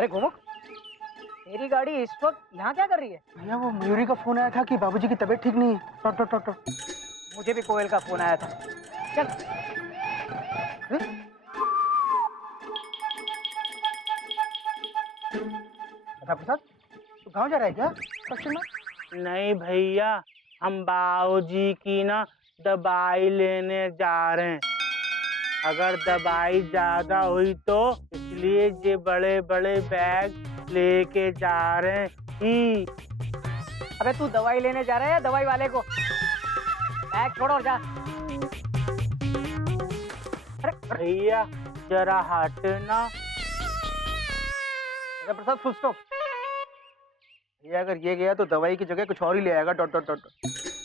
अरे गोमुख, तेरी गाड़ी इस वक्त यहाँ क्या कर रही है? भैया वो मयूरी का फोन आया था कि बाबूजी की तबीयत ठीक नहीं है। Doctor doctor. मुझे भी कोयल का फोन आया था। चल। प्रसाद, तू गाँव जा रहा है क्या पश्चिम में? नहीं भैया, हम बाबूजी की ना दवाई लेने जा रहे हैं। अगर दवाई ज्यादा हुई तो इसलिए ये बड़े बड़े बैग लेके जा रहे हैं। अबे तू दवाई लेने जा रहा है या दवाई वाले को? बैग छोड़ और जा। अरे भैया जरा हटना। प्रसाद फुल स्टॉप। भैया अगर ये गया तो दवाई की जगह कुछ और ही ले आएगा। Dot dot dot.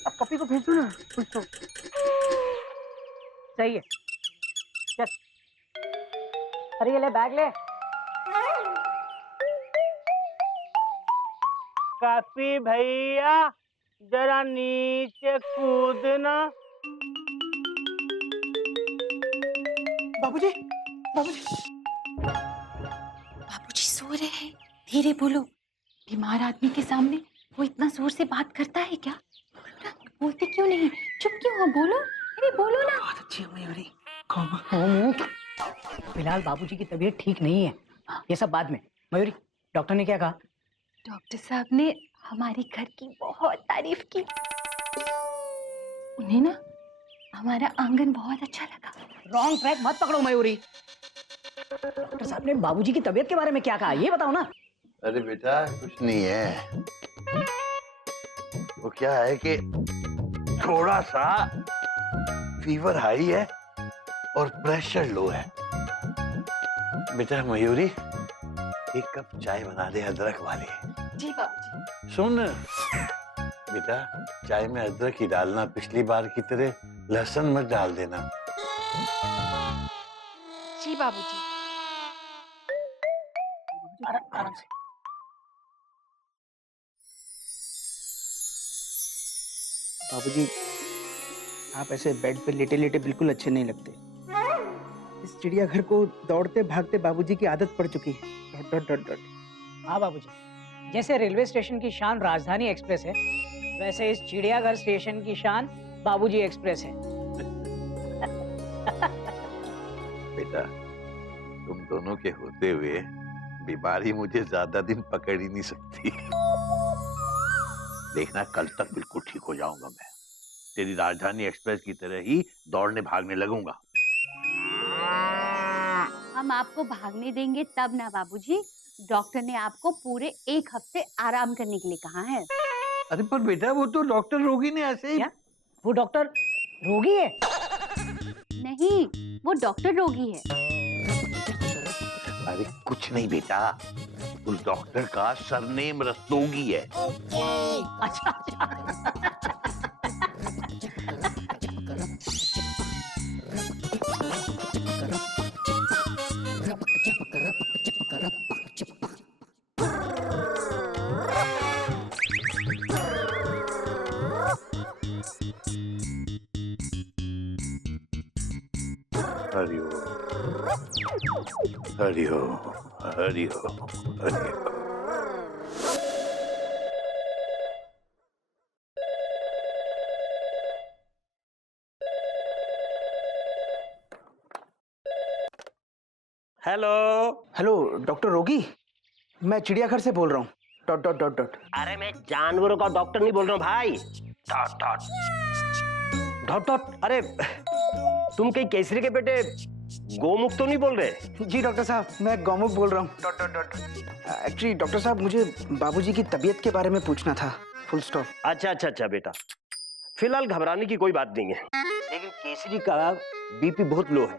अब कपी को भेज दो ना। Full stop. सही है, चल। अरे ये ले बैग ले। कपी भैया जरा नीचे कूदना। बाबूजी, बाबूजी। बाबूजी सो रहे हैं, धीरे बोलो। बीमार आदमी के सामने वो इतना जोर से बात करता है क्या? बोलो ना, बोलते क्यों नहीं? चुप क्यों हो? बोलो, अरे बोलो ना। बहुत अच्छी है मयूरी। फिलहाल बाबूजी की तबीयत ठीक नहीं है, ये सब बाद में। मयूरी, डॉक्टर ने क्या कहा? डॉक्टर साहब ने हमारे घर की बहुत तारीफ की। उन्हें ना हमारा आंगन बहुत अच्छा लगा। रॉन्ग ट्रैक मत पकड़ो मयूरी। डॉक्टर साहब ने बाबूजी की तबीयत के बारे में क्या कहा, ये बताओ ना। अरे बेटा कुछ नहीं है, वो क्या है कि थोड़ा सा फीवर हाई है और प्रेशर लो है। बेटा मयूरी एक कप चाय बना दे अदरक वाली। जी बाबूजी। सुन बेटा, चाय में अदरक ही डालना, पिछली बार की तरह लहसुन मत डाल देना। जी बाबूजी। आराम से। बाबूजी आप ऐसे बेड पे लेटे लेटे बिल्कुल अच्छे नहीं लगते। इस चिड़ियाघर को दौड़ते भागते बाबूजी की आदत पड़ चुकी है। Dot dot dot dot. हाँ बाबूजी, जैसे रेलवे स्टेशन की शान राजधानी एक्सप्रेस है, वैसे इस चिड़ियाघर स्टेशन की शान बाबूजी एक्सप्रेस है। बेटा तुम दोनों के होते हुए बीमारी मुझे ज्यादा दिन पकड़ ही नहीं सकती। देखना कल तक बिल्कुल ठीक हो जाऊंगा मैं। तेरी राजधानी एक्सप्रेस की तरह ही दौड़ने भागने लगूंगा। हम आपको भागने देंगे तब ना बाबूजी। डॉक्टर ने आपको पूरे 1 हफ्ते आराम करने के लिए कहा है। अरे पर बेटा वो तो डॉक्टर रोगी ने ऐसे ही। क्या? वो डॉक्टर रोगी है? नहीं, वो डॉक्टर रोगी है। अरे कुछ नहीं बेटा, उस डॉक्टर का सरनेम रस्तोगी है। अच्छा अच्छा। हरि ओम हरि ओम हरि ओम हरि ओम। हेलो। हेलो डॉक्टर रोगी, मैं चिड़ियाघर से बोल रहा हूँ। Dot dot dot dot. अरे मैं जानवरों का डॉक्टर नहीं बोल रहा हूँ भाई। Dot dot dot dot. अरे तुम कहीं केसरी के बेटे गोमुख तो नहीं बोल रहे? जी डॉक्टर साहब, मैं गौमुख बोल रहा हूँ। Dot dot dot. Actually doctor साहब मुझे बाबूजी की तबीयत के बारे में पूछना था। Full stop. अच्छा अच्छा अच्छा बेटा, फिलहाल घबराने की कोई बात नहीं है, लेकिन केसरी का बीपी बहुत लो है।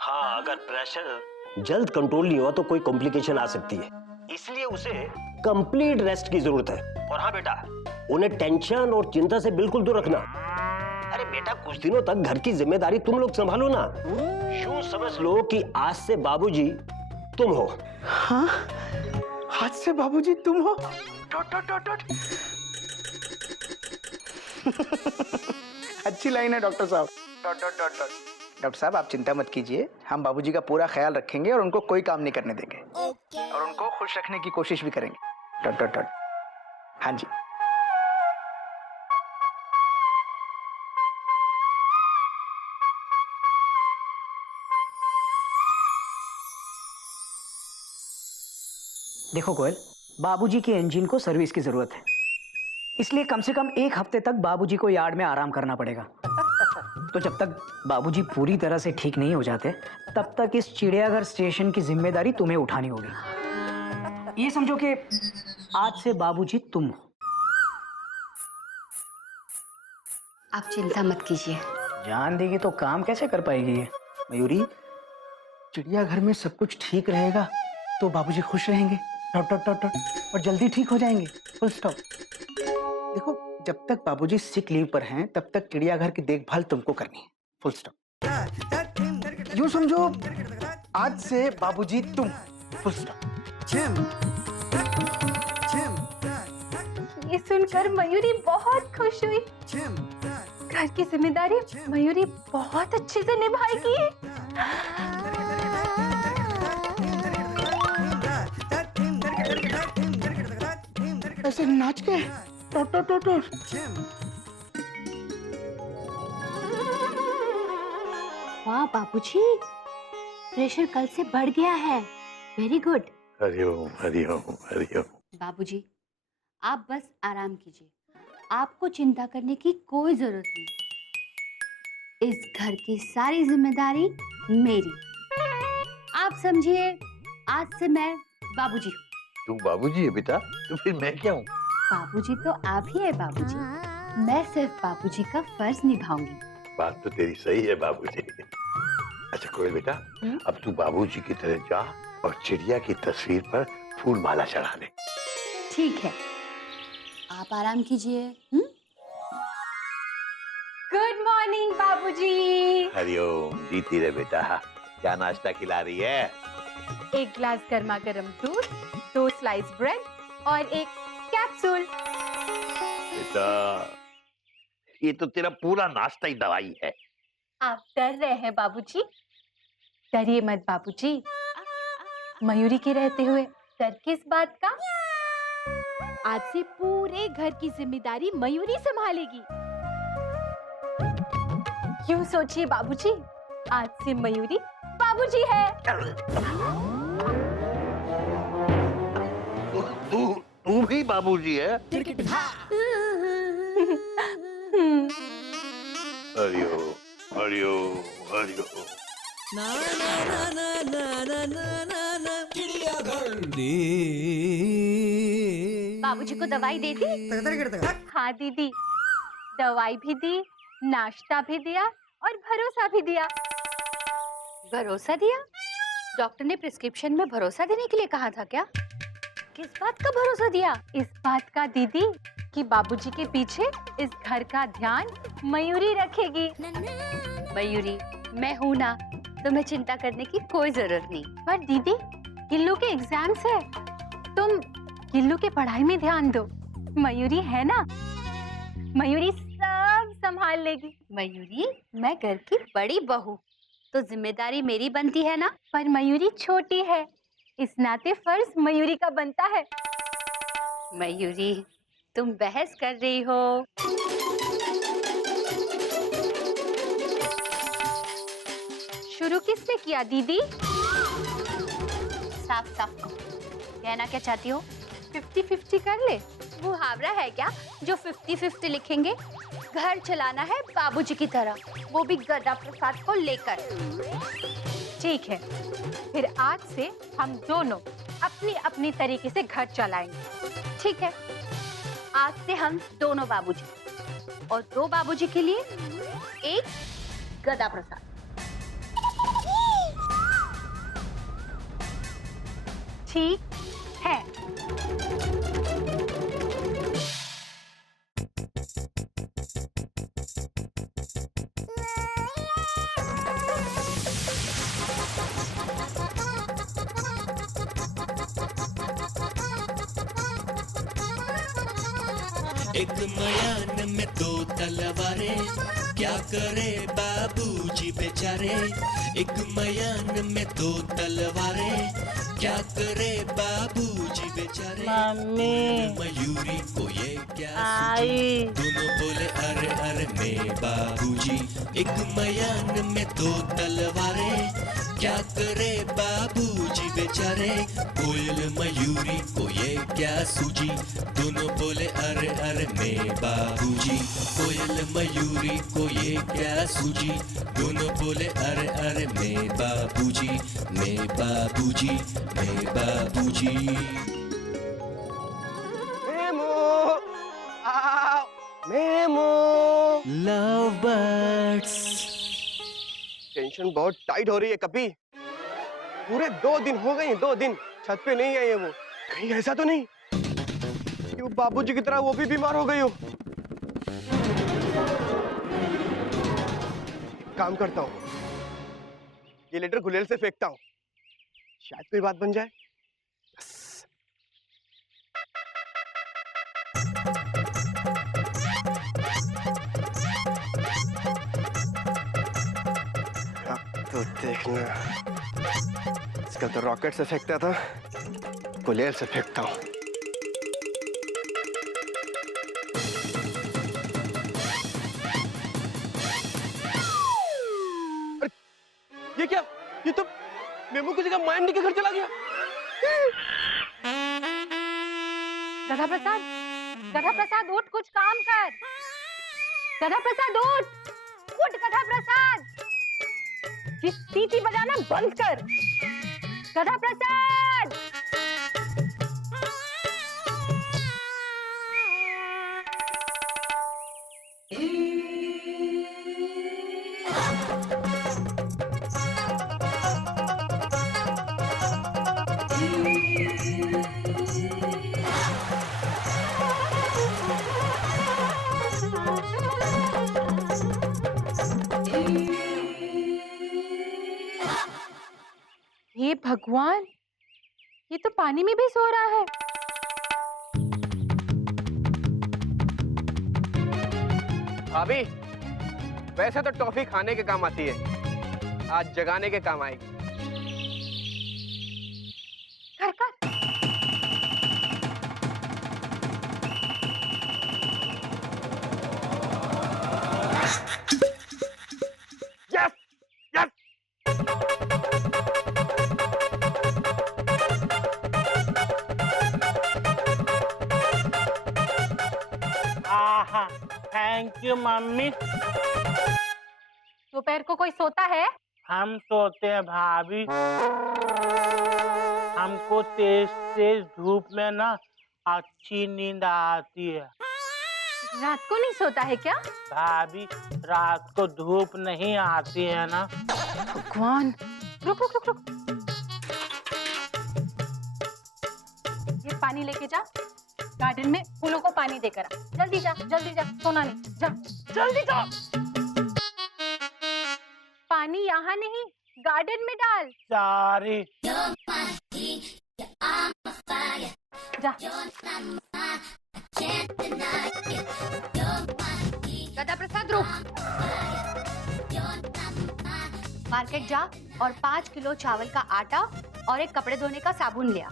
हाँ, अगर प्रेशर जल्द कंट्रोल नहीं हुआ तो कोई कॉम्प्लिकेशन आ सकती है, इसलिए उसे कंप्लीट रेस्ट की जरूरत है। और हाँ बेटा, उन्हें टेंशन और चिंता से बिल्कुल दूर रखना। अरे बेटा कुछ दिनों तक घर की जिम्मेदारी तुम लोग संभालो ना। यूं समझ लो कि आज से बाबूजी तुम हो। हाँ, आज से बाबूजी तुम हो। Dot dot dot dot. अच्छी लाइन है डॉक्टर साहब। Dot dot dot dot. Doctor साहब आप चिंता मत कीजिए, हम बाबूजी का पूरा ख्याल रखेंगे और उनको कोई काम नहीं करने देंगे और उनको खुश रखने की कोशिश भी करेंगे। Dot dot dot. हाँ जी। देखो गोयल, बाबूजी के इंजन को सर्विस की जरूरत है, इसलिए कम से कम 1 हफ्ते तक बाबूजी को यार्ड में आराम करना पड़ेगा। तो जब तक बाबूजी पूरी तरह से ठीक नहीं हो जाते, तब तक इस चिड़ियाघर स्टेशन की जिम्मेदारी तुम्हें उठानी होगी। ये समझो कि आज से बाबूजी तुम हो। आप चिंता मत कीजिए। जान देगी तो काम कैसे कर पाएगी ये? मयूरी, चिड़ियाघर में सब कुछ ठीक रहेगा तो बाबूजी खुश रहेंगे। Dot dot dot dot. और जल्दी ठीक हो जाएंगे। Full stop. देखो, जब तक बाबूजी सिक लीव पर हैं तब तक चिड़ियाघर की देखभाल तुमको करनी है। Full stop. यूं समझो आज से बाबूजी तुम। Full stop. ये सुनकर मयूरी बहुत खुश हुई। घर की जिम्मेदारी मयूरी बहुत अच्छे से निभाएगी। ऐसे नाच के टोट टोट टोट टोट। वाह बाबूजी, प्रेशर कल से बढ़ गया है। Very good. हरिओम हरिओम हरिओम। बाबूजी, आप बस आराम कीजिए, आपको चिंता करने की कोई जरूरत नहीं। इस घर की सारी जिम्मेदारी मेरी। आप समझिए, आज से मैं बाबूजी हूँ। तू बाबूजी है बेटा, तो फिर मैं क्या हूँ? बाबूजी तो आप ही है बाबूजी। मैं सिर्फ बाबूजी का फर्ज निभाऊंगी। बात तो तेरी सही है बाबूजी। अच्छा कोयल बेटा, अब तू बाबूजी की तरह जा और चिड़िया की तस्वीर पर फूल माला चढ़ा दे। ठीक है, आप आराम कीजिए। गुड मॉर्निंग बाबूजी। हरिओम, जीती रहे बेटा। क्या नाश्ता खिला रही है? 1 ग्लास गर्मा गर्म दूध, 2 स्लाइस ब्रेड और 1 कैप्सूल। बेटा, ये तो तेरा पूरा नाश्ता ही दवाई है। आप डर रहे हैं बाबूजी? डरिए मत बाबूजी। मयूरी के रहते हुए डर किस बात का? आज से पूरे घर की जिम्मेदारी मयूरी संभालेगी। यूं सोचिए बाबूजी, आज से मयूरी बाबूजी है। तू भी बाबूजी है? हरिओम हरिओम हरिओम। बाबूजी को दवाई दे दी? हाँ दीदी, दवाई भी दी, नाश्ता भी दिया और भरोसा भी दिया। भरोसा दिया? डॉक्टर ने प्रिस्क्रिप्शन में भरोसा देने के लिए कहा था क्या? किस बात का भरोसा दिया? इस बात का दीदी कि बाबूजी के पीछे इस घर का ध्यान मयूरी रखेगी। मयूरी, मैं हूँ ना, तुम्हें चिंता करने की कोई जरूरत नहीं। पर दीदी, गिल्लू के एग्जाम्स है, तुम गिल्लू के पढ़ाई में ध्यान दो। मयूरी है ना, मयूरी सब संभाल लेगी। मयूरी, मैं घर की बड़ी बहू, तो जिम्मेदारी मेरी बनती है ना। पर मयूरी छोटी है, इस नाते फर्ज मयूरी का बनता है। मयूरी, तुम बहस कर रही हो। शुरू किसने किया दीदी? साफ साफ कहो, कहना क्या चाहती हो? 50-50 कर ले? वो मुहावरा है क्या जो 50-50 लिखेंगे? घर चलाना है बाबूजी की तरह, वो भी गदा प्रसाद को लेकर। ठीक है, फिर आज से हम दोनों अपनी अपनी तरीके से घर चलाएंगे। ठीक है, आज से हम दोनों बाबूजी और 2 बाबूजी के लिए 1 गदा प्रसाद। ठीक है। एक मयान में 2 तलवारें, क्या करे बाबूजी बेचारे, एक मयान में दो तलवारें, क्या करे बाबूजी बेचारे। मम्मी मयूरी को ये क्या आई। दोनों बोले अरे अरे मैं बाबूजी, एक मयान में दो तलवारें, क्या करे बाबूजी बेचारे। कोयल मयूरी को ये क्या सूझी, दोनों बोले अरे अरे मैं बाबूजी। कोयल मयूरी को ये क्या सूझी, दोनों बोले अरे अरे मैं बाबूजी, मैं बाबूजी, मैं बाबूजी। मेमो, आओ, मेमो। Love birds. टेंशन बहुत टाइट हो रही है कपी। पूरे 2 दिन हो गए हैं, 2 दिन छत पे नहीं आई है वो। कहीं ऐसा तो नहीं कि वो बाबूजी की तरह वो भी बीमार हो गई हो। काम करता हूँ, ये लेटर गुलेल से फेंकता हूँ, शायद कोई बात बन जाए। अब तो देखना, इसका तो रॉकेट से फेंकता था, गुलेल से फेंकता हूँ। अरे, ये क्या? ये तो मेमू किसी का माइंड के घर चला गया। गधा प्रसाद, गधा प्रसाद उठ, कुछ काम कर। गधा प्रसाद उठ, उठ गधा प्रसाद, ये सीटी बजाना बंद कर। गधा प्रसाद। हे भगवान, ये तो पानी में भी सो रहा है। भाभी, वैसे तो टॉफी खाने के काम आती है, आज जगाने के काम आएगी। कर कर। Yes, yes. आहा, थैंक यू मम्मी। दोपहर को कोई सोता है? हम सोते हैं भाभी। हमको तेज तेज धूप में ना अच्छी नींद आती है। रात को नहीं सोता है क्या? भाभी, रात को धूप नहीं आती है ना। भगवान, रुक रुक रुक रुक। ये पानी लेके जा, गार्डन में फूलों को पानी देकर आ। जल्दी जा, जल्दी जा, सोना नहीं, जा जल्दी जा। पानी यहाँ नहीं, गार्डन में डाल। सॉरी। जा। गधा प्रसाद रुक। मार्केट जा और 5 किलो चावल का आटा और एक कपड़े धोने का साबुन ले आ।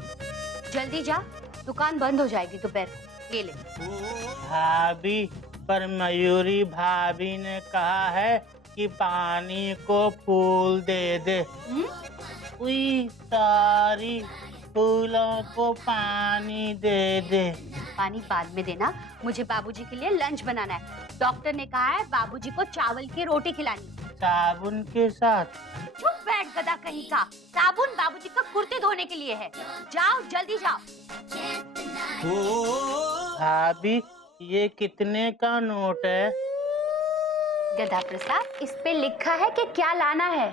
जल्दी जा, दुकान बंद हो जाएगी दोपहर को। ये ले। भाभी, पर मयूरी भाभी ने कहा है कि पानी को फूल दे दे। उई, सारी फूलों को पानी दे दे। पानी बाद में देना, मुझे बाबूजी के लिए लंच बनाना है। डॉक्टर ने कहा है बाबूजी को चावल की रोटी खिलानी। साबुन के साथ? चुप बैठ गधा कहीं का। साबुन बाबूजी का कुर्ते धोने के लिए है। जाओ, जल्दी जाओ। भाभी, ये कितने का नोट है? गधा प्रसाद, इस पे लिखा है कि क्या लाना है।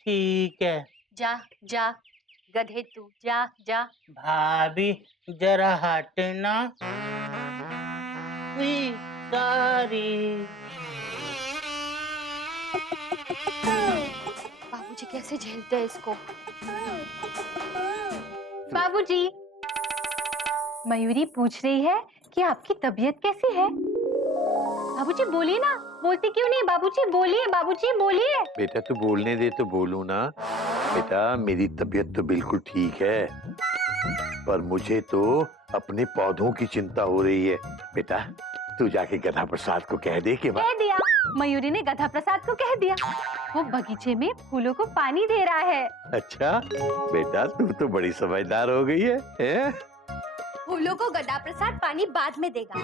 ठीक है। जा जा, गधे तू, जा जा। भाभी, जरा हटना। सॉरी। बाबूजी कैसे झेलते हैं इसको। बाबूजी, मयूरी पूछ रही है कि आपकी तबीयत कैसी है। बाबूजी बोलिए ना, बोलती क्यों नहीं? बाबूजी बोलिए, बाबूजी बोलिए। बेटा तू बोलने दे तो बोलूं ना। बेटा मेरी तबीयत तो बिल्कुल ठीक है, पर मुझे तो अपने पौधों की चिंता हो रही है। बेटा तू जाके गधा प्रसाद को कह दे कि कह दिया, मयूरी ने गधा प्रसाद को कह दिया। वो बगीचे में फूलों को पानी दे रहा है। अच्छा बेटा तू तो बड़ी समझदार हो गई है? फूलों को गधा प्रसाद पानी बाद में देगा।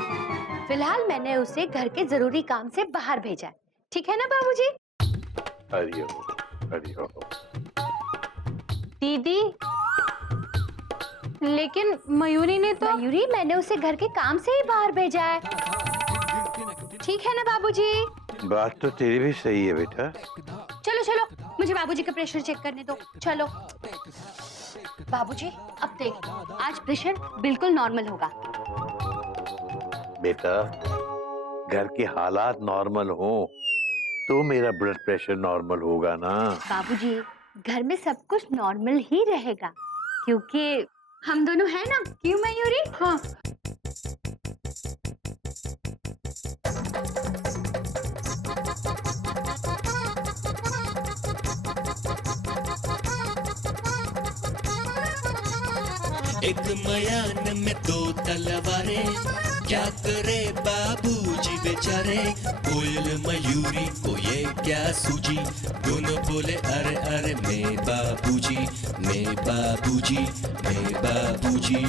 फिलहाल मैंने उसे घर के जरूरी काम से बाहर भेजा है। ठीक है ना बाबूजी? हरिओम हरिओम। दीदी, लेकिन मयूरी ने तो मयूरी मैंने उसे घर के काम से ही बाहर भेजा है। ठीक है ना बाबूजी? बात तो तेरी भी सही है बेटा। चलो चलो, मुझे बाबूजी का प्रेशर चेक करने दो। चलो बाबूजी, अब देखो, आज प्रेशर बिल्कुल नॉर्मल होगा। बेटा घर के हालात नॉर्मल हो तो मेरा ब्लड प्रेशर नॉर्मल होगा ना। बाबूजी, घर में सब कुछ नॉर्मल ही रहेगा क्योंकि हम दोनों हैं ना। क्यों मयूरी? हाँ। एक मयान में दो तलवारें, क्या करे बाबूजी बेचारे। कोयल मयूरी को ये क्या सूझी, दोनों बोले अरे अरे मैं बाबूजी, मैं बाबूजी, मैं बाबूजी।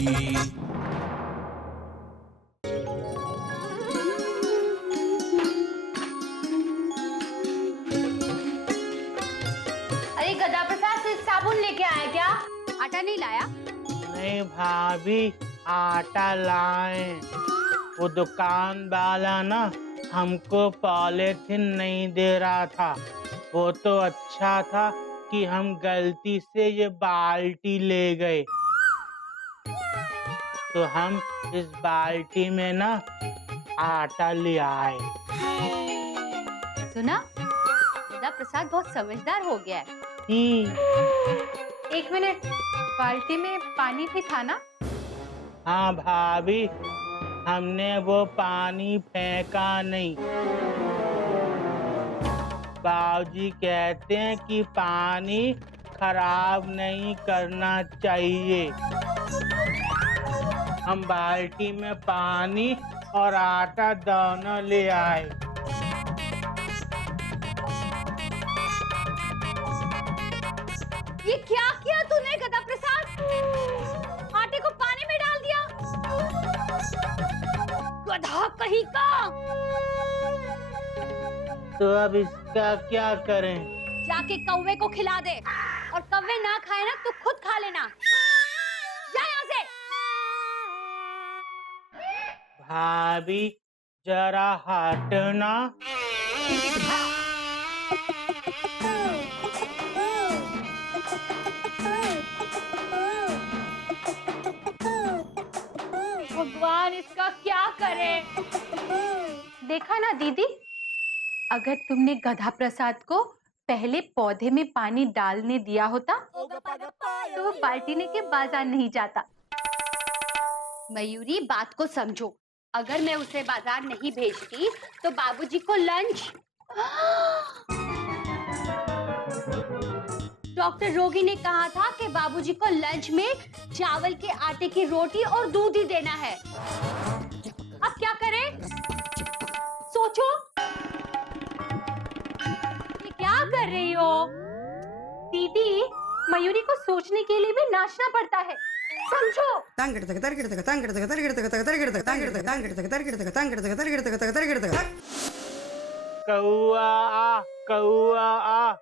अरे गधा प्रसाद, सिर्फ साबुन लेके आया क्या? आटा नहीं लाया? नहीं भाभी, आटा लाए। वो दुकान वाला ना हमको पॉलिथीन नहीं दे रहा था। वो तो अच्छा था कि हम गलती से ये बाल्टी ले गए, तो हम इस बाल्टी में ना आटा ले आए। सुना, गधा प्रसाद बहुत समझदार हो गया है। एक मिनट, बाल्टी में पानी भी था ना? हाँ भाभी, हमने वो पानी फेंका नहीं। बाबूजी कहते हैं कि पानी खराब नहीं करना चाहिए। हम बाल्टी में पानी और आटा दोनों ले आए। ये क्या किया तूने गधा प्रसाद? आटे को पानी में डाल दिया। गधा कहीं का। तो अब इसका क्या करें? जाके कौवे को खिला दे, और कौवे ना खाए ना तो खुद खा लेना। जा यहाँ से। भाभी जरा हटना। भगवान, इसका क्या करे? देखा ना दीदी, अगर तुमने गधा प्रसाद को पहले पौधे में पानी डालने दिया होता तो वो बाल्टी लेके बाजार नहीं जाता। मयूरी, बात को समझो। अगर मैं उसे बाजार नहीं भेजती तो बाबूजी को लंच। डॉक्टर रोगी ने कहा था कि बाबूजी को लंच में चावल के आटे की रोटी और दूध ही देना है। अब क्या करें? सोचो। ये क्या कर रही हो? दीदी, मयूरी को सोचने के लिए भी नाचना पड़ता है, समझो। कौआ आ, कौआ आ,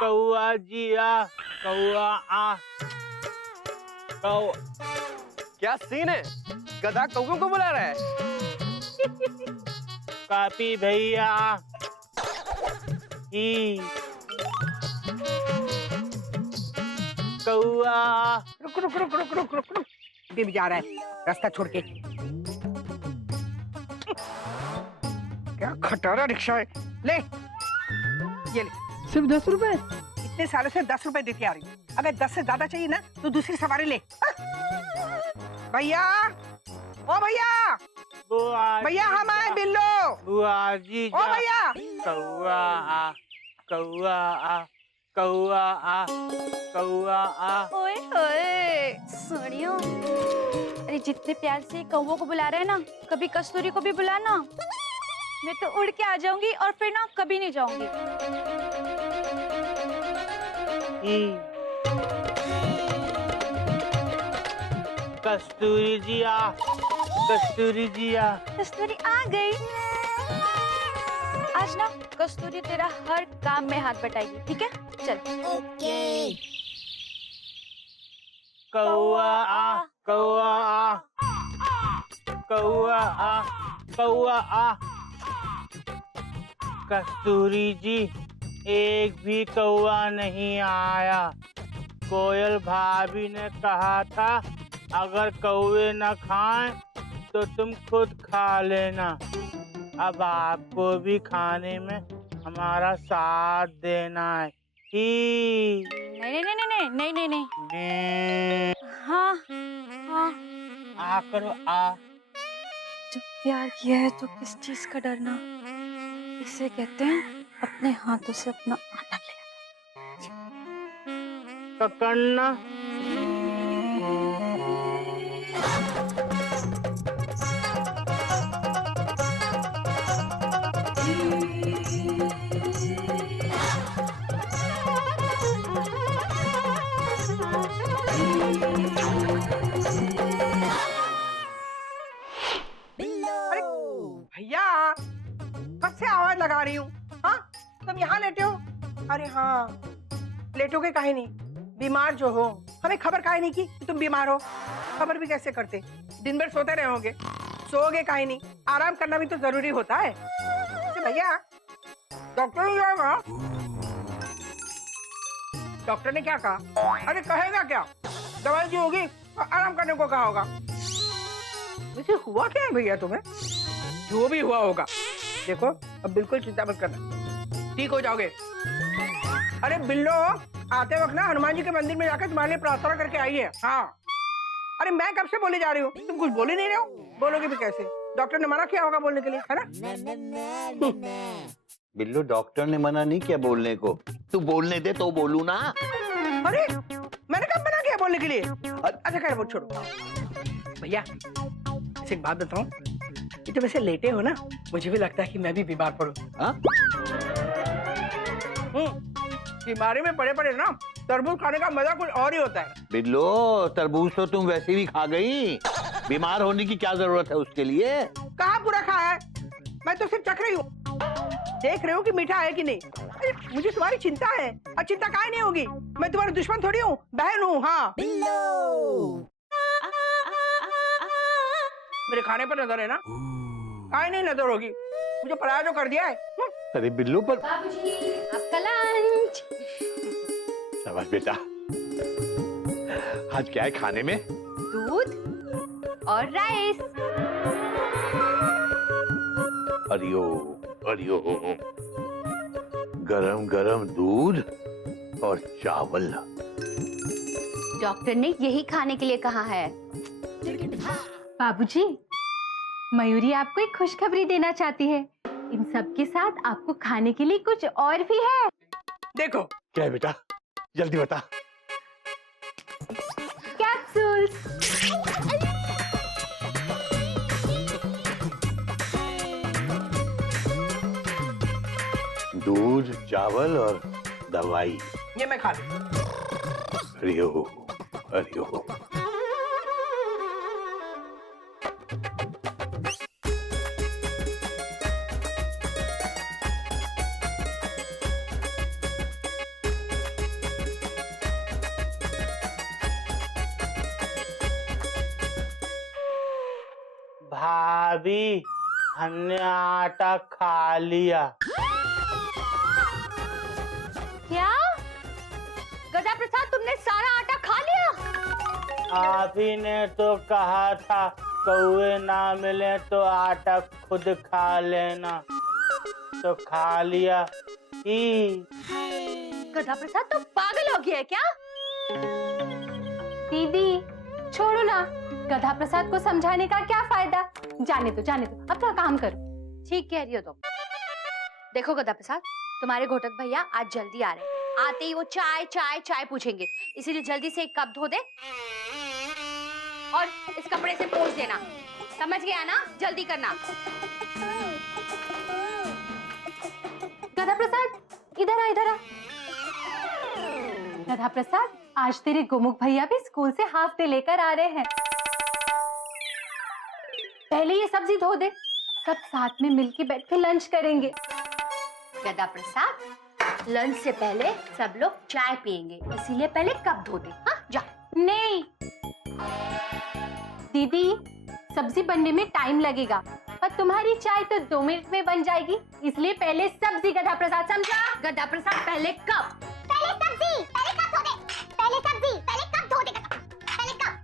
कौआ जी आ, कौआ आ, कौ। क्या सीन है? गधा कौवे को बुला रहा है। कापी भैया ही कौआ। रुक रुक रुक रुक रुक रुक रुक। ये भी जा रहा है रास्ता छोड़ के। क्या खटारा रिक्शा है। ले, ये ले। सिर्फ 10 रुपए? इतने सालों से 10 रुपए देती आ रही हूँ। अगर 10 से ज्यादा चाहिए ना तो दूसरी सवारी ले। भैया, ओ भैया, बुआ भैया हम आए बिल्लो। बुआ जी ओ भैया कौआ आ कौआ आ कौआ आ कौआ आ। ओए होए सोनियो, अरे जितने प्यार से कौवों को बुला रहे हैं ना, कभी कस्तूरी को भी बुलाना। मैं तो उड़ के आ जाऊंगी और फिर ना कभी नहीं जाऊंगी। कस्तूरी जी आ कस्तूरी जी आ। कस्तूरी आ गई। आज ना कस्तूरी तेरा हर काम में हाथ बटाएगी, ठीक है? चल। कौआ आ कौआ आ कौआ आ कौआ आ। कस्तूरी जी एक भी कौआ नहीं आया। कोयल भाभी ने कहा था अगर कौवे न खाएं तो तुम खुद खा लेना। अब आपको भी खाने में हमारा साथ देना है। नहीं नहीं नहीं नहीं नहीं नहीं नहीं। हाँ हाँ। आ करो आ। जब प्यार किया है तो किस चीज का डरना। इसे कहते हैं अपने हाथों से अपना आटा खिलाना। पकड़ना। अरे भैया कब से आवाज लगा रही हूँ? हाँ तुम यहाँ लेटे हो? अरे हाँ लेटोगे काहे नहीं? बीमार जो हो हमें खबर काहे नहीं की कि तुम बीमार हो? खबर भी कैसे करते? दिन भर सोते रहोगे, सोओगे काहे नहीं? आराम करना भी तो जरूरी होता है। भैया डॉक्टर ने क्या कहा? डॉक्टर ने क्या कहा? अरे कहेगा क्या, दवाई दी होगी और आराम करने को कहा होगा। वैसे हुआ क्या है भैया तुम्हें? जो भी हुआ होगा देखो अब बिल्कुल चिंता मत करना, ठीक हो जाओगे। अरे बिल्लो आते वक्त ना हनुमान जी के मंदिर में जाकर तुम्हारे लिए प्रार्थना करके आई है। हाँ अरे मैं कब से बोले जा रही हूँ, तुम कुछ बोले नहीं रहे हो। बोलोगे भी कैसे? डॉक्टर ने मना किया होगा बोलने के लिए, है ना? बिल्लू डॉक्टर ने मना नहीं किया बोलने को, तू बोलने दे तो बोलू ना। अरे मैंने कब मना किया बोलने के लिए? अच्छा खैर वो छोड़ो। भैया ऐसे एक बात बताऊं, कि जब ऐसे लेटे हो ना मुझे भी लगता है कि मैं भी बीमार पड़ूं। बीमारी में पड़े पड़े ना तरबूज खाने का मजा कुछ और ही होता है। बिल्लो तरबूज तो तुम वैसे भी खा गई, बीमार होने की क्या जरूरत है उसके लिए? कहाँ पूरा खाया है? मैं तो सिर्फ चख रही हूँ, देख रही हूँ कि मीठा है कि नहीं। अरे मुझे तुम्हारी चिंता है, और चिंता काहे नहीं होगी? मैं तुम्हारी दुश्मन थोड़ी हूँ, बहन हूँ। हाँ मेरे खाने पर नजर है ना? काहे नहीं नजर होगी? मुझे पराया जो कर दिया है। अरे बिल्लू पर बाबूजी आपका लंच। शाबाश बेटा। आज क्या है खाने में? दूध और राइस। अरियो अरियो, गरम गरम दूध और चावल। डॉक्टर ने यही खाने के लिए कहा है। बाबूजी मयूरी आपको एक खुशखबरी देना चाहती है। इन सब के साथ आपको खाने के लिए कुछ और भी है। देखो क्या है बेटा, जल्दी बता। कैप्सूल्स। दूध चावल और दवाई। ये मैं खा लूं। अरियो अरियो। भाभी हमने आटा खा लिया। क्या गदा प्रसाद, तुमने सारा आटा खा लिया? आप ही ने तो कहा था कौवे ना मिले तो आटा खुद खा लेना, तो खा लिया ही। गदा प्रसाद तो पागल हो गया है क्या? दीदी छोड़ो ना, गधा प्रसाद को समझाने का क्या फायदा? जाने दो, अपना काम करो। ठीक कह रही हो तुम। देखो गधा प्रसाद, तुम्हारे घोटक भैया आज जल्दी आ रहे हैं। आते ही वो चाय चाय चाय पूछेंगे, इसीलिए जल्दी से एक कप धो दे और इस कपड़े से पोंछ देना। समझ गया ना? जल्दी करना। गधा प्रसाद इधर आ। गधा प्रसाद, आज तेरे गोमुख भैया भी स्कूल से हाफ डे लेकर आ रहे हैं। पहले ये सब्जी धो दे, सब साथ में मिलके बैठ के लंच करेंगे। गधा प्रसाद, लंच से पहले सब लोग चाय पियेंगे, इसीलिए पहले कप धो दे। हाँ, जा। नहीं दीदी, सब्जी बनने में टाइम लगेगा और तुम्हारी चाय तो 2 मिनट में बन जाएगी, इसलिए पहले सब्जी। गधा प्रसाद समझा? गधा प्रसाद, पहले कप। पहले सब्जी, पहले कप धो दे। पहले सब्जी, पहले कप धो दे। पहले कप,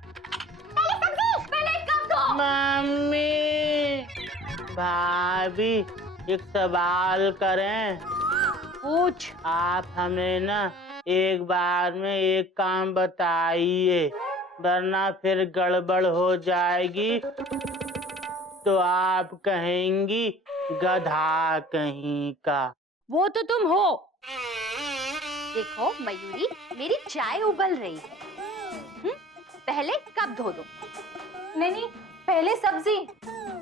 पहले सब्जी, पहले कप धो। मम्मी, भाभी, एक सवाल करें? पूछ। आप हमें ना एक बार में एक काम बताइए, वरना फिर गड़बड़ हो जाएगी तो आप कहेंगी गधा कहीं का। वो तो तुम हो। देखो मयूरी, मेरी चाय उबल रही है। पहले कप धो दो। नहीं, पहले सब्जी।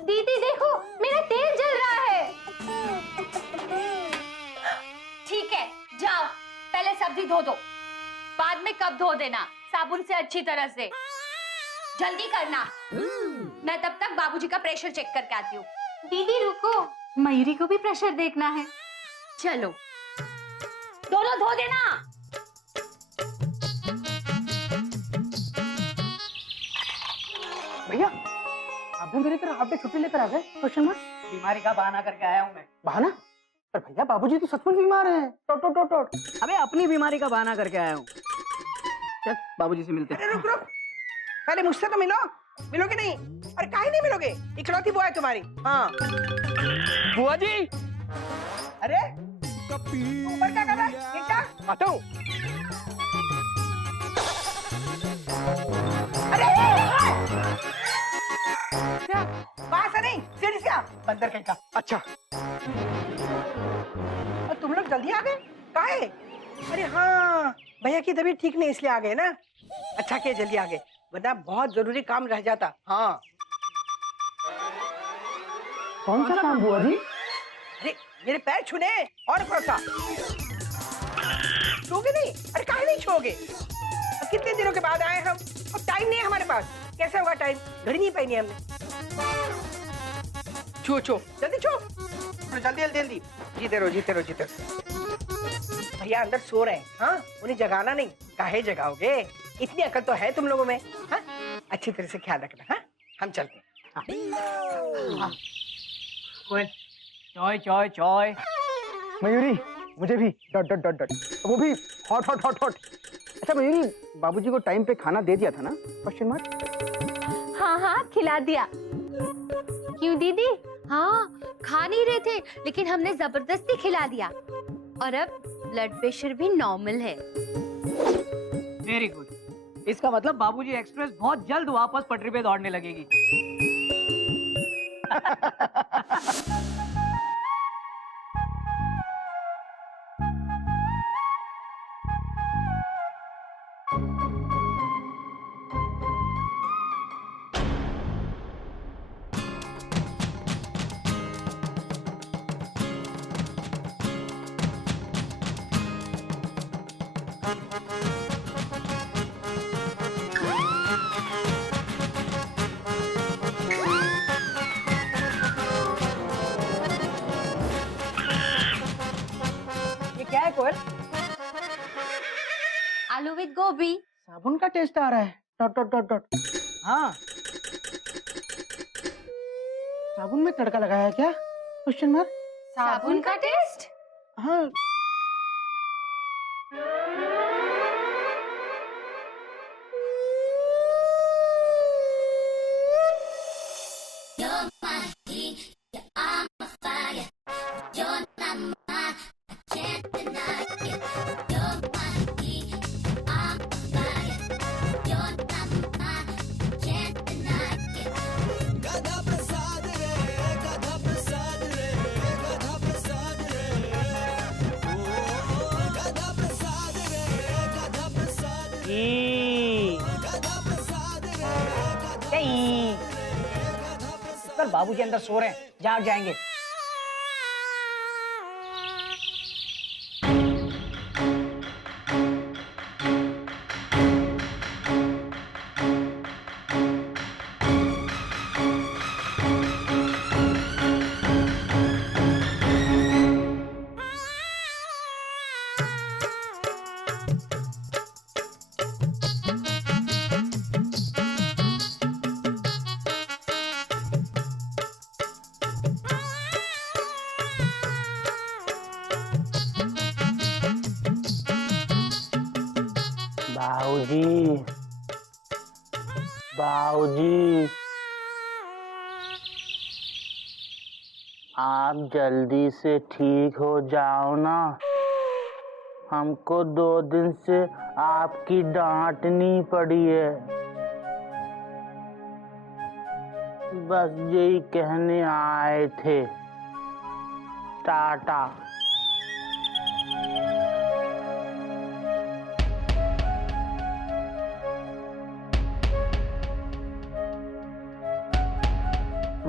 दीदी देखो, मेरा तेल जल रहा है। ठीक है, जाओ, पहले सब्जी धो दो, बाद में कप धो देना साबुन से अच्छी तरह से। जल्दी करना, मैं तब तक बाबूजी का प्रेशर चेक करके आती हूँ। दीदी रुको, मयूरी को भी प्रेशर देखना है। चलो, दोनों धो देना। भैया, आपने मेरी तरह हाफ डे छुट्टी लेकर आ गए? Question mark. बीमारी का बहाना करके आया हूँ मैं। बहाना? पर भैया, बाबूजी तो सचमुच बीमार हैं। टोट। अबे अपनी बीमारी का बहाना करके आया हूँ। चल बाबूजी से मिलते हैं। रुक। पहले मुझसे तो मिलो। मिलोगे नहीं? अरे काहे नहीं मिलोगे? इकलौती बुआ है तुम्हारी। हाँ। बुआ जी, अरे ऊपर क्या कर रहा है? नीचे आता हूँ। अरे क्या? वहां से नहीं, सीढ़ी से आ। बंदर कहीं का। अच्छा, और तुम लोग जल्दी आ गए? काहे? अरे हाँ, भैया की तबीयत ठीक नहीं इसलिए आ गए ना। अच्छा किया जल्दी आ गए, वरना बहुत जरूरी काम रह जाता। हाँ। कौन सा काम बुआ जी? अरे मेरे पैर छूने और पड़ता। छूगे नहीं? अरे काहे नहीं छूओगे? अब कितने दिनों के बाद आए हम, और टाइम नहीं है हमारे पास। कैसे होगा टाइम? घड़ी नहीं पहनी हमने। छो जल्दी छो, जल्दी। जीते रहो। भैया अंदर सो रहे हैं। हाँ, उन्हें जगाना नहीं। काहे जगाओगे? इतनी अकल तो है तुम लोगों में। हाँ, अच्छी तरह से ख्याल रखना। हाँ, हम चलते हैं। हाँ। चॉय। मयूरी, मुझे भी डॉट। वो भी हॉट। अच्छा मयूरी, बाबूजी को टाइम पे खाना दे दिया था ना? Question mark. हाँ, खिला दिया। क्यों दीदी? हाँ, खा नहीं रहे थे, लेकिन हमने जबरदस्ती खिला दिया और अब ब्लड प्रेशर भी नॉर्मल है। Very good. इसका मतलब बाबूजी एक्सप्रेस बहुत जल्द वापस पटरी पे दौड़ने लगेगी। क्या है कोयल? आलू विद गोभी। साबुन का टेस्ट आ रहा है। डॉट। हाँ, साबुन में तड़का लगाया है क्या? Question mark. साबुन का टेस्ट? हाँ। ई सर बाबूजी अंदर सो रहे हैं, जाग जाएंगे। बाबूजी, बाबूजी, आप जल्दी से ठीक हो जाओ ना। हमको 2 दिन से आपकी डांटनी पड़ी है। बस यही कहने आए थे। टाटा।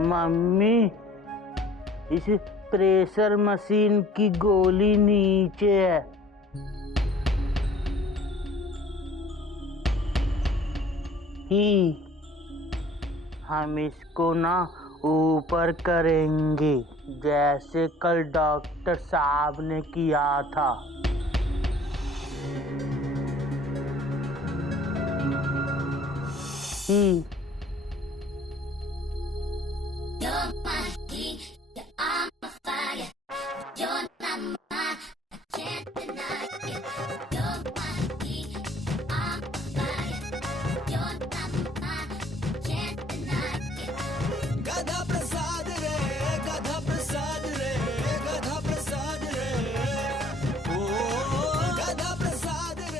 मम्मी, इस प्रेशर मशीन की गोली नीचे है। हम इसको ना ऊपर करेंगे, जैसे कल डॉक्टर साहब ने किया था।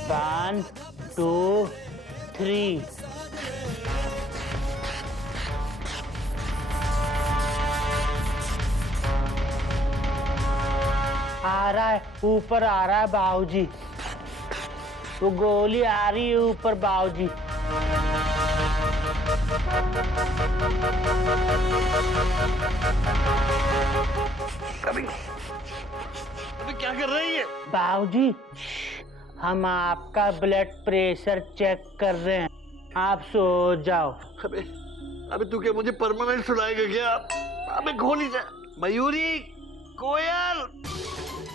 One, 2, 3. आ रहा है, ऊपर आ रहा है बाबूजी। वो गोली आ रही है ऊपर बाबूजी। अबे क्या कर रही है? बाबूजी, हम आपका ब्लड प्रेशर चेक कर रहे हैं। आप सो जाओ। अबे अबे तू क्या मुझे परमानेंट सुलाएगा क्या? अबे गोली से मयूरी, कोयल,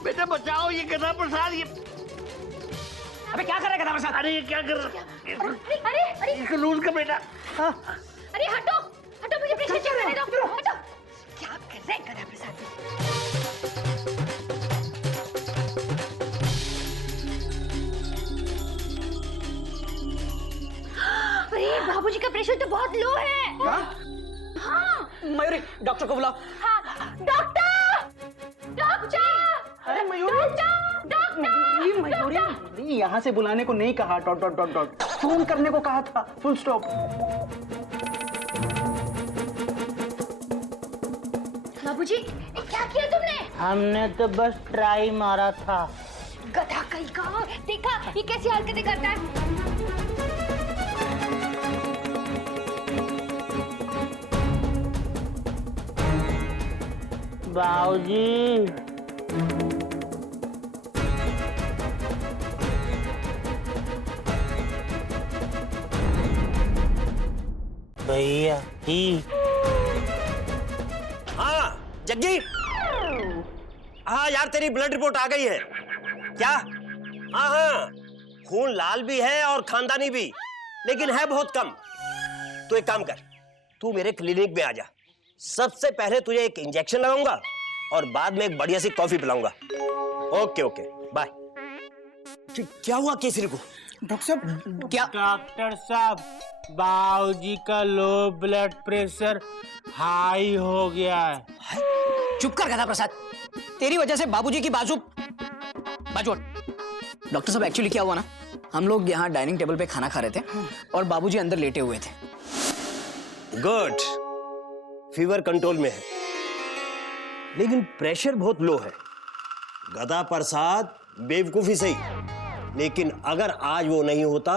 बेटा बचाओ, ये गधा प्रसाद। ये अबे क्या कर रहा है गधा प्रसाद? अरे ये क्या कर रहा है? अरे अरे इसको लूज का बेटा। हाँ। अरे हटो हटो, मुझे प्रेशर चेक करने दो। हटो, क्या कर रहे हैं गधा प्रसाद? अरे बाबूजी का प्रेशर तो बहुत लो है। हाँ मयूरी, डॉक्टर को बुलाओ। हाँ, डॉक्टर, डॉक्टर। अरे मयूरी, डॉक्टर, मयूरी, यहाँ से बुलाने को नहीं कहा, dot dot dot dot phone करने को कहा था, फुल स्टॉप। बाबूजी, ये क्या किया तुमने? हमने तो बस ट्राई मारा था। गधा कहीं का, देखा ये कैसी हरकतें करता है। बाबूजी, भैया ही। हाँ जग्गी, हाँ यार तेरी ब्लड रिपोर्ट आ गई है क्या? हाँ हाँ, खून लाल भी है और खानदानी भी, लेकिन है बहुत कम। तो एक काम कर, तू मेरे क्लिनिक में आ जा। सबसे पहले तुझे एक इंजेक्शन लगाऊंगा और बाद में एक बढ़िया सी कॉफी पिलाऊंगा। Okay okay bye. क्या हुआ केसरी को? डॉक्टर साहब क्या? डॉक्टर साहब, बाबूजी का लो ब्लड प्रेशर हाई हो गया है। चुप कर गधा प्रसाद, तेरी वजह से बाबूजी की बाजू डॉक्टर साहब, एक्चुअली क्या हुआ ना, हम लोग यहाँ डाइनिंग टेबल पे खाना खा रहे थे और बाबूजी अंदर लेटे हुए थे। गुड, फीवर कंट्रोल में है, लेकिन प्रेशर बहुत लो है। गधा प्रसाद बेवकूफी सही, लेकिन अगर आज वो नहीं होता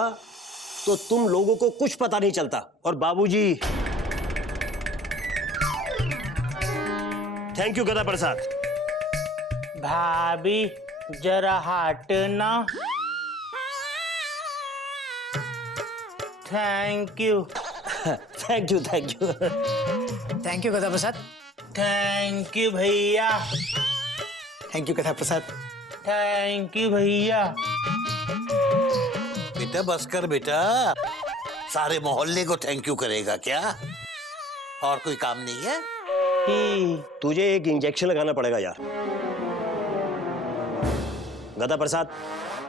तो तुम लोगों को कुछ पता नहीं चलता। और बाबूजी, थैंक यू गदा प्रसाद। भाभी जरा हटना। Thank you. Thank you thank you. Thank you गदा प्रसाद। थैंक यू भैया। थैंक यू कथा प्रसाद। थैंक यू भैया। बेटा बस कर बेटा, सारे मोहल्ले को थैंक यू करेगा क्या? और कोई काम नहीं है? तुझे एक इंजेक्शन लगाना पड़ेगा यार। गदा प्रसाद,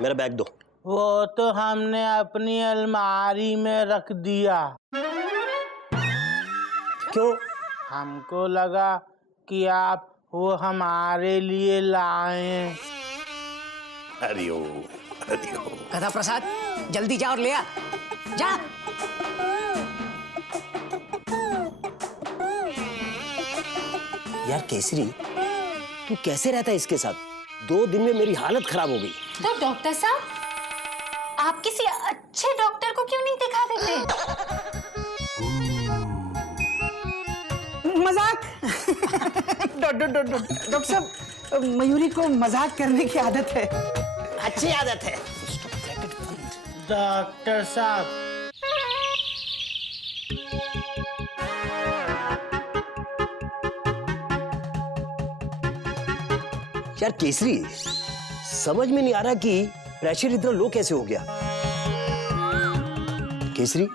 मेरा बैग दो। वो तो हमने अपनी अलमारी में रख दिया। क्यों? हमको लगा कि आप वो हमारे लिए लाए। हरिओम हरिओम। गदा प्रसाद जल्दी जा और ले आ, जा। यार केसरी, तू कैसे रहता है इसके साथ? 2 दिन में मेरी हालत खराब हो गई। तो डॉक्टर साहब, आप किसी अच्छे डॉक्टर को क्यों नहीं दिखा देते? मजाक। डॉक्टर साहब, मयूरी को मजाक करने की आदत है। अच्छी आदत है। डॉक्टर साहब, यार केसरी, समझ में नहीं आ रहा कि प्रेशर इतना लो कैसे हो गया। केसरी,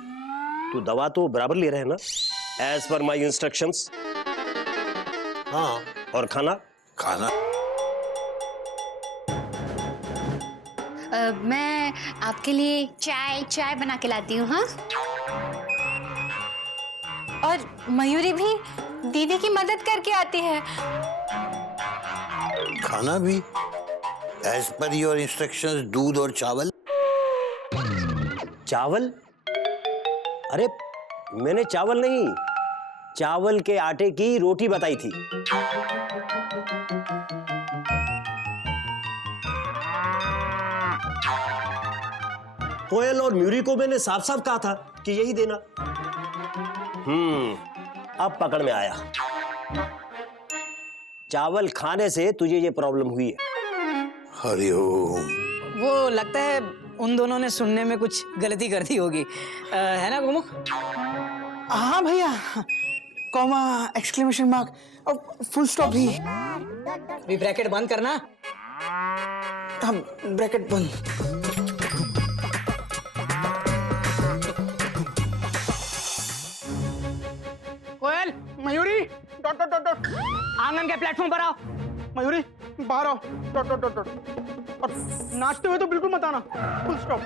तू दवा तो बराबर ले रहे है ना, एज पर माई इंस्ट्रक्शंस? हाँ। और खाना? खाना मैं आपके लिए चाय बना के लाती हूँ। हाँ, और मयूरी भी दीदी की मदद करके आती है। खाना भी एज पर योर इंस्ट्रक्शंस, दूध और चावल। चावल? अरे मैंने चावल नहीं, चावल के आटे की रोटी बताई थी। कोयल और म्यूरी को मैंने साफ साफ कहा था कि यही देना। अब पकड़ में आया। चावल खाने से तुझे ये प्रॉब्लम हुई है। हरिओम। वो लगता है उन दोनों ने सुनने में कुछ गलती कर दी होगी, है ना गोमुख? हाँ भैया, कॉमा, एक्सक्लेमेशन मार्क और फुल स्टॉप भी। भी ब्रैकेट बंद करना। हम ब्रैकेट बंद। Koyal, Mayuri, dot dot dot dot. आंगन के प्लेटफॉर्म पर आओ। मयूरी बाहर आओ। Dot dot dot dot. और नाचते हुए तो बिल्कुल मत आना। Full stop.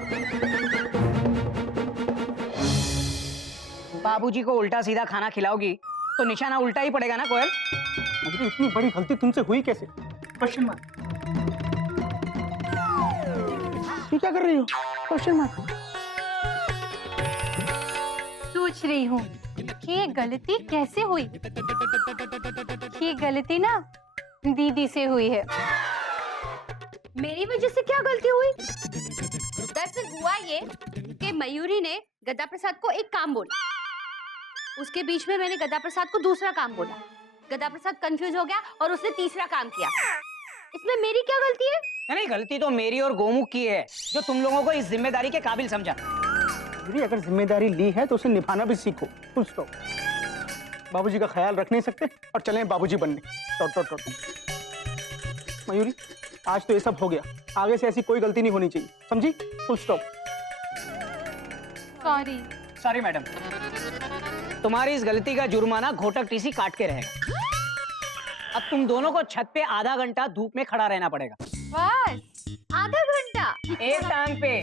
बाबूजी को उल्टा सीधा खाना खिलाओगी तो निशाना उल्टा ही पड़ेगा ना कोयल? मयूरी, इतनी बड़ी गलती तुमसे हुई कैसे? Question mark. तुम क्या कर रही हो? Question mark. सोच रही हूँ कि ये गलती कैसे हुई। ये गलती ना दीदी से हुई है। मेरी वजह से क्या गलती हुई? दरअसल हुआ ये कि मयूरी ने गदा प्रसाद को एक काम बोला, उसके बीच में मैंने गदा प्रसाद को दूसरा काम बोला। गदा प्रसाद कंफ्यूज हो गया और उसने तीसरा काम किया। इसमें मेरी क्या गलती है? नहीं, गलती तो मेरी और गोमुख की है, जो तुम लोगों को इस जिम्मेदारी के काबिल समझा। मयूरी, अगर जिम्मेदारी ली है तो उसे निभाना भी सीखो। Full stop. बाबूजी का ख्याल रख नहीं सकते और चलें बाबूजी बनने। Dot dot dot. मयूरी, आज तो ये सब हो गया, आगे से ऐसी कोई गलती नहीं होनी चाहिए, समझी? Full stop. Sorry. Sorry madam, तुम्हारी इस गलती का जुर्माना घोटक टीसी काट के रहेगा। अब तुम दोनों को छत पे आधा घंटा धूप में खड़ा रहना पड़ेगा। बस आधा घंटा? एक टांग पे।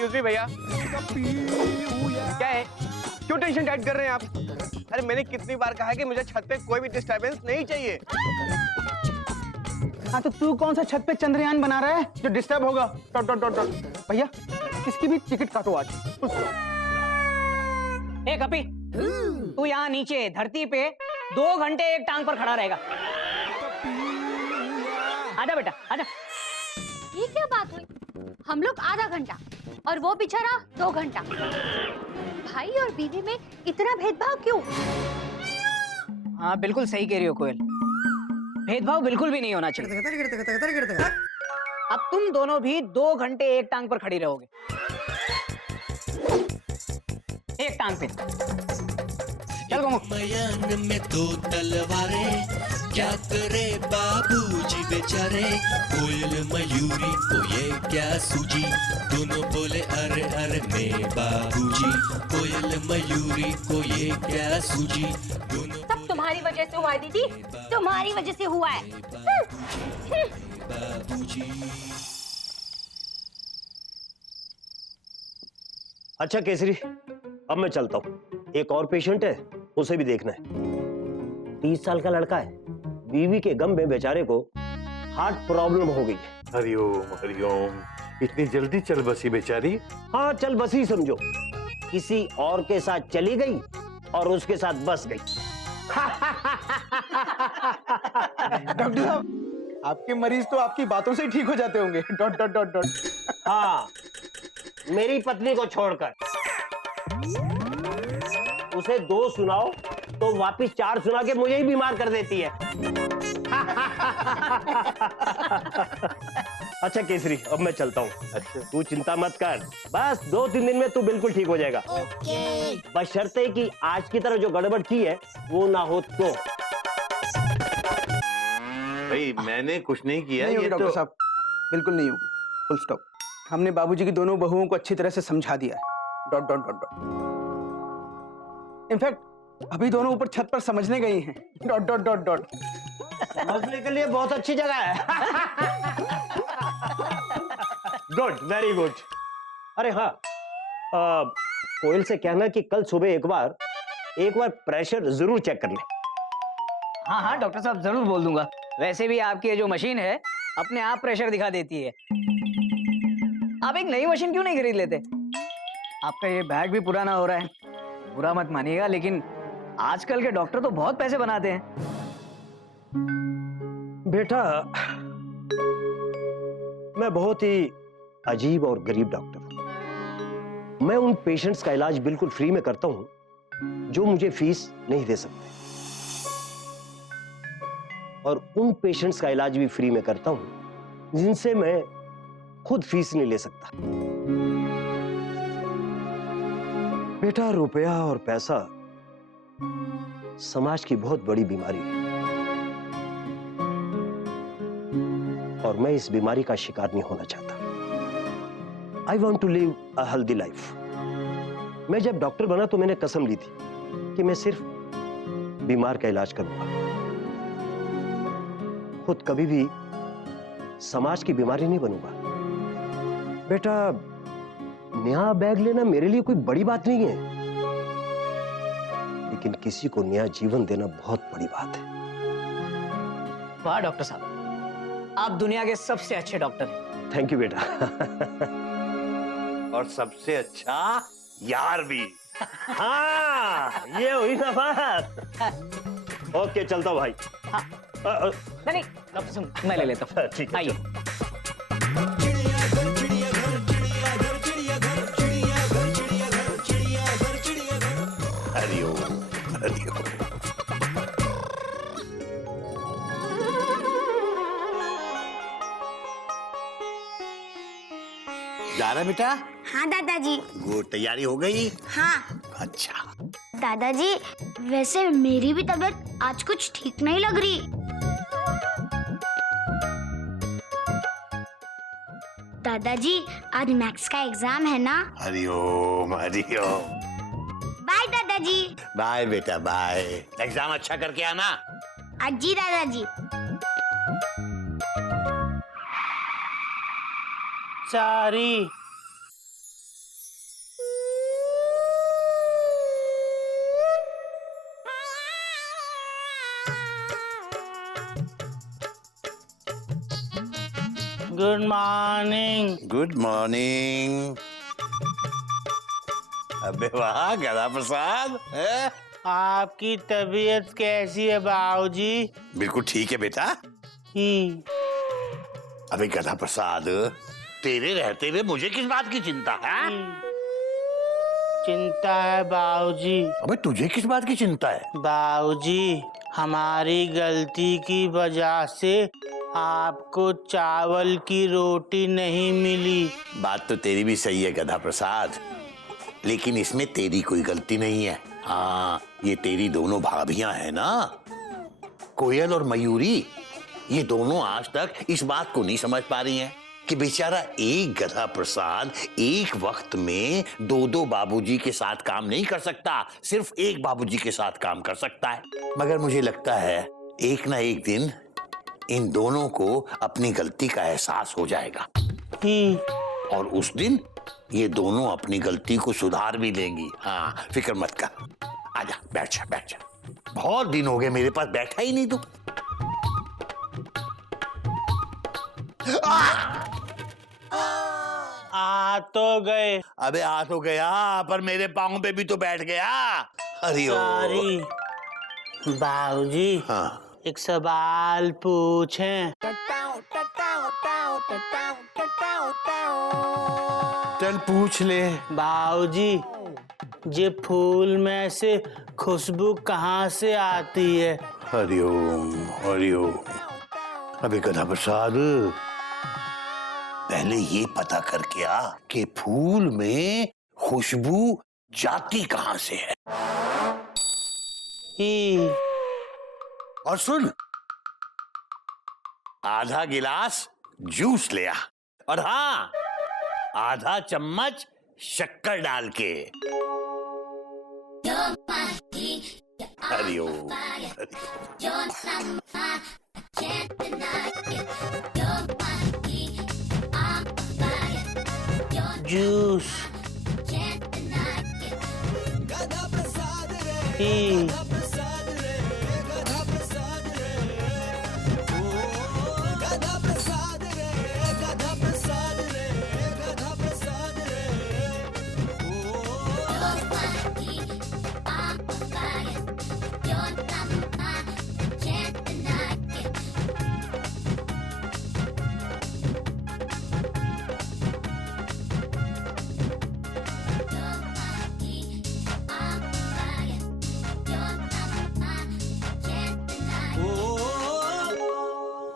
एक्सक्यूज मी भैया, क्या है? क्यों टेंशन टाइट कर रहे हैं आप? अरे मैंने कितनी बार कहा है कि मुझे छत पे कोई भी डिस्टरबेंस नहीं चाहिए। हाँ, तो तू कौन सा छत पे चंद्रयान बना रहा है जो डिस्टर्ब होगा? Dot dot dot dot. भैया, किसकी भी टिकट काटो आज। ए कपी, तू यहाँ नीचे धरती पे 2 घंटे एक टांग पर खड़ा रहेगा। आजा बेटा, आजा। ये क्या बात हुई? हम लोग आधा घंटा और वो बेचारा 2 घंटा। भाई और बीवी में इतना भेदभाव क्यों? हाँ बिल्कुल सही कह रही हो कोयल, भेदभाव बिल्कुल भी नहीं होना चाहिए। अब तुम दोनों भी 2 घंटे एक टांग पर खड़ी रहोगे, एक टांग पे। चल गोमू। मयान में 2 तलवारें, क्या करे बाबूजी बेचारे। कोयल मयूरी को ये क्या सूझी, दोनों बोले अरे अरे मैं बाबूजी। कोयल मयूरी को ये क्या सूझी, दोनों सब तुम्हारी वजह से हुआ है दीदी, तुम्हारी वजह से हुआ है। बाबूजी। अच्छा केसरी, अब मैं चलता हूँ, एक और पेशेंट है, उसे भी देखना है। 30 साल का लड़का है, बीवी के गम में बेचारे को हार्ट प्रॉब्लम हो गई है। हरिओम हरिओम, इतनी जल्दी चल बसी बेचारी। हाँ चल बसी समझो, किसी और के साथ चली गई और उसके साथ बस गई। डॉक्टर साहब, आपके मरीज तो आपकी बातों से ही ठीक हो जाते होंगे। Dot dot dot dot. हाँ, मेरी पत्नी को छोड़कर। उसे 2 सुनाओ तो वापिस 4 सुना के मुझे ही बीमार कर देती है। अच्छा केसरी, अब मैं चलता हूँ। अच्छा तू चिंता मत कर, बस 2-3 दिन में तू बिल्कुल ठीक हो जाएगा। बशर्ते कि आज की तरह जो गड़बड़ की है वो ना हो तो। भाई मैंने कुछ नहीं किया। नहीं होगी ये डॉक्टर तो साहब, बिल्कुल नहीं होगी। Full stop. हमने बाबूजी की दोनों बहुओं को अच्छी तरह से समझा दिया है। Dot dot dot dot. In fact अभी दोनों ऊपर छत पर समझने गई हैं। Dot dot dot dot. समझने के लिए बहुत अच्छी जगह है। Good, very good. अरे हाँ, कोयल से कहना कि कल सुबह एक बार प्रेशर जरूर चेक कर ले। हाँ हाँ डॉक्टर साहब, जरूर बोल दूंगा। वैसे भी आपकी ये जो मशीन है अपने आप प्रेशर दिखा देती है। आप एक नई मशीन क्यों नहीं खरीद लेते? आपका ये बैग भी पुराना हो रहा है, बुरा मत मानिएगा, लेकिन आजकल के डॉक्टर तो बहुत पैसे बनाते हैं। बेटा, मैं बहुत ही अजीब और गरीब डॉक्टर हूं। मैं उन पेशेंट्स का इलाज बिल्कुल फ्री में करता हूं जो मुझे फीस नहीं दे सकते, और उन पेशेंट्स का इलाज भी फ्री में करता हूं जिनसे मैं खुद फीस नहीं ले सकता। बेटा, रुपया और पैसा समाज की बहुत बड़ी बीमारी है, और मैं इस बीमारी का शिकार नहीं होना चाहता। I want to live a healthy life. मैं जब डॉक्टर बना तो मैंने कसम ली थी कि मैं सिर्फ बीमार का इलाज करूंगा, खुद कभी भी समाज की बीमारी नहीं बनूंगा। बेटा, नया बैग लेना मेरे लिए कोई बड़ी बात नहीं है, लेकिन किसी को नया जीवन देना बहुत बड़ी बात है। वाह डॉक्टर साहब, आप दुनिया के सबसे अच्छे डॉक्टर हैं। थैंक यू बेटा। और सबसे अच्छा यार भी। हाँ, ये हुई ना बात। ओके, चलता हूँ भाई। हाँ। नहीं डॉक्टर साहब, मैं ले लेता हूँ। ठीक है, आइए। हरिओम हरिओम। जा रहा बेटा? हाँ दादाजी। गुड, तैयारी हो गई? हाँ अच्छा। दादाजी, वैसे मेरी भी तबीयत आज कुछ ठीक नहीं लग रही। दादाजी, आज मैथ्स का एग्जाम है ना? हरिओम हरिओम। बाय दादाजी। बाय बेटा बाय। एग्जाम अच्छा करके आना। अजी दादाजी। सारी गुड मॉर्निंग। Good morning. अबे वाह गदा प्रसाद है? आपकी तबीयत कैसी है बाबूजी? बिल्कुल ठीक है बेटा। अबे गधा प्रसाद, तेरे रहते हुए मुझे किस बात की चिंता है? चिंता है बाबूजी। अबे तुझे किस बात की चिंता है? बाबूजी, हमारी गलती की वजह से आपको चावल की रोटी नहीं मिली। बात तो तेरी भी सही है गधा प्रसाद, लेकिन इसमें तेरी कोई गलती नहीं है। हाँ, ये तेरी दोनों भाभियां हैं ना, कोयल और मयूरी, ये दोनों आज तक इस बात को नहीं समझ पा रही हैं कि बेचारा एक गधा प्रसाद एक वक्त में दो बाबूजी के साथ काम नहीं कर सकता, सिर्फ एक बाबूजी के साथ काम कर सकता है। मगर मुझे लगता है एक ना एक दिन इन दोनों को अपनी गलती का एहसास हो जाएगा और उस दिन ये दोनों अपनी गलती को सुधार भी लेंगी। हाँ, फिक्र मत कर। आजा, बैठ जा, बैठ जा। बहुत दिन हो गए मेरे पास बैठा ही नहीं तू। आ तो गए। अबे आ तो गया, पर मेरे पाँव पे भी तो बैठ गया। अरे सॉरी बाबूजी। हाँ, एक सवाल पूछें? चल पूछ ले। बाबूजी, ये फूल में से खुशबू कहाँ से आती है? हरिओम हरिओम। अबे गधा प्रसाद, पहले ये पता करके आ कि फूल में खुशबू जाती कहाँ से है। और सुन, आधा गिलास जूस ले आ, और हाँ, आधा चम्मच शक्कर डाल के। हरिओम हरिओम। जूस ही।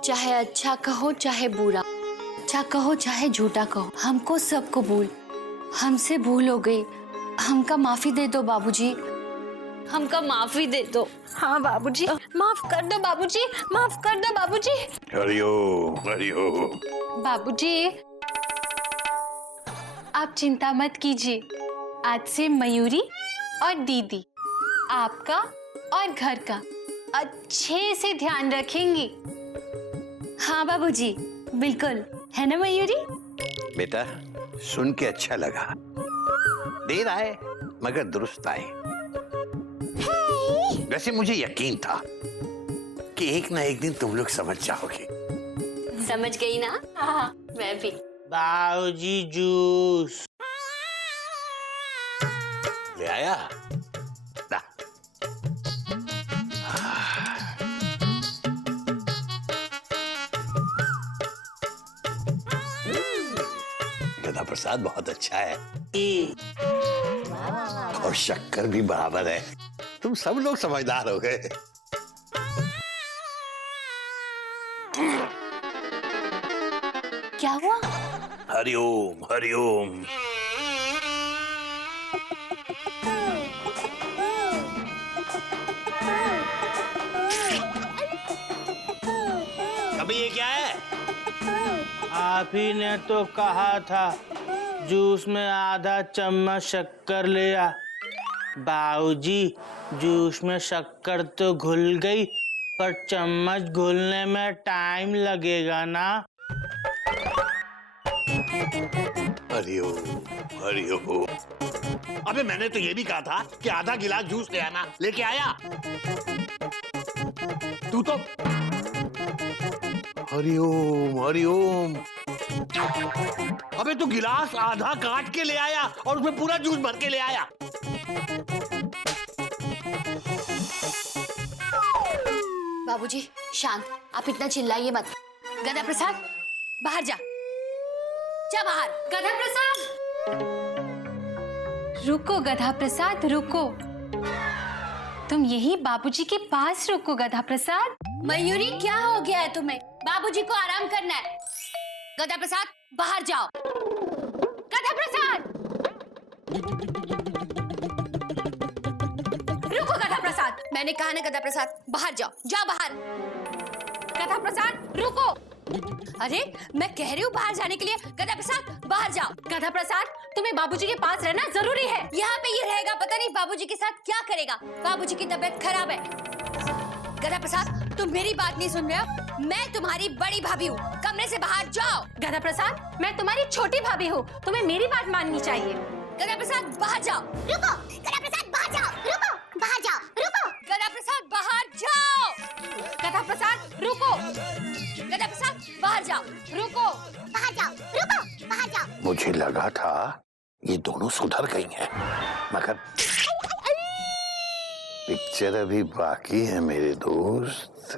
चाहे अच्छा कहो चाहे बुरा, अच्छा कहो चाहे झूठा कहो, हमको सब कबूल। हमसे भूल हो गई, हमका माफी दे दो बाबूजी, हमका माफी दे दो। हाँ बाबूजी, माफ कर दो बाबूजी, माफ कर दो बाबूजी। हरिओम हरिओम। बाबूजी, आप चिंता मत कीजिए, आज से मयूरी और दीदी आपका और घर का अच्छे से ध्यान रखेंगी। हाँ बाबूजी, बिल्कुल, है ना मयूरी? बेटा, सुन के अच्छा लगा। देर आए मगर दुरुस्त आए। वैसे मुझे यकीन था कि एक ना एक दिन तुम लोग समझ जाओगे। समझ गई ना? हाँ, मैं भी। बाबूजी, जूस ले आया ना? गधा प्रसाद बहुत अच्छा है और शक्कर भी बराबर है। तुम सब लोग समझदार हो गए। क्या हुआ? हरिओम हरिओम। अभी ये क्या है? आप ही ने तो कहा था जूस में आधा चम्मच शक्कर ले आ। बाबूजी, जूस में शक्कर तो घुल गई, पर चम्मच घुलने में टाइम लगेगा ना? हरिओम हरिओम। अबे मैंने तो ये भी कहा था कि आधा गिलास जूस ले आना, लेके आया। तू तो हरिओम हरिओम। अबे तू गिलास आधा काट के ले आया और उसमें पूरा जूस भर के ले आया। बाबूजी शांत, आप इतना चिल्लाइए मत। गदा प्रसाद, बाहर जा, जा बाहर। गधा प्रसाद, रुको गधा प्रसाद, रुको। तुम यही बाबूजी के पास रुको गधा प्रसाद। मयूरी, क्या हो गया है तुम्हें? बाबूजी को आराम करना है। गधा प्रसाद, बाहर जाओ। गधा प्रसाद, रुको गधा प्रसाद, मैंने कहा ना गधा प्रसाद, बाहर जाओ, जाओ बाहर। गधा प्रसाद, रुको। अरे मैं कह रही हूँ बाहर जाने के लिए। गधा प्रसाद, बाहर जाओ। गधा प्रसाद, तुम्हें बाबूजी के पास रहना जरूरी है। यहाँ पे ये रहेगा, पता नहीं बाबूजी के साथ क्या करेगा। बाबूजी की तबीयत खराब है। गधा प्रसाद, तुम मेरी बात नहीं सुन रहे हो। मैं तुम्हारी बड़ी भाभी हूँ, कमरे से बाहर जाओ। गधा प्रसाद, मैं तुम्हारी छोटी भाभी हूँ, तुम्हें मेरी बात माननी चाहिए। गधा प्रसाद, बाहर जाओ। रुको गधा प्रसाद, बाहर जाओ। रुको, बाहर जाओ। रुको गधा प्रसाद, बाहर जाओ। गधा प्रसाद, रुको। गधा प्रसाद, बाहर जाओ, रुको। बाहर जाओ। रुको, बाहर जाओ। मुझे लगा था ये दोनों सुधर गई हैं, मगर पिक्चर अभी बाकी है मेरे दोस्त।